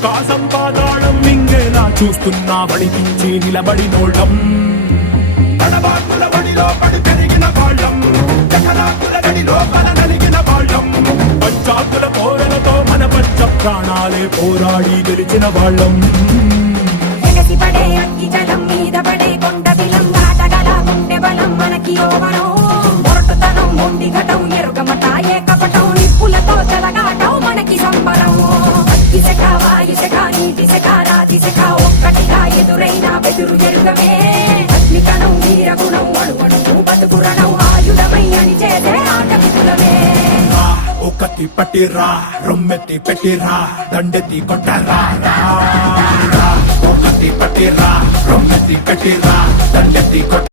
ఆకాశం పాతాళం మింగేలా చూస్తున్నా వడికించి నిలబడినోళ్ళం తడబాకుల బడిలో పడి పెరిగిన వాళ్ళం చకరాకుల గడిలో పల నలిగిన వాళ్ళం పంచాకుల పోరలతో మన పంచ ప్రాణాలే పోరాడి గెలిచిన వాళ్ళం పడే అగ్గి జలం మీద పడే కొండ బిలం దాటగల గుండె బలం మనకి ఓవరం మొరటుతనం మొండి ఘటం ఎరుగమట ఏకపటం నిప్పులతో చెలగాటం మనకి సంబరం అగ్గి శక వాయు శక నీటి శక రాతి శక ఒక్కటిగా ఎదురైన బెదురు ఎరుగమే అగ్నికణం వీరగుణం అణువణువు బతుకురణం ఆయుధమై అని చేసే ఆట విధులమే ఒకటి పట్టిరా రొమ్మెత్తి పెట్టిరా దండెత్తి కొట్టరా ఒకటి పట్టిరా రొమ్మెత్తి పెట్టిరా దండెత్తి కొట్ట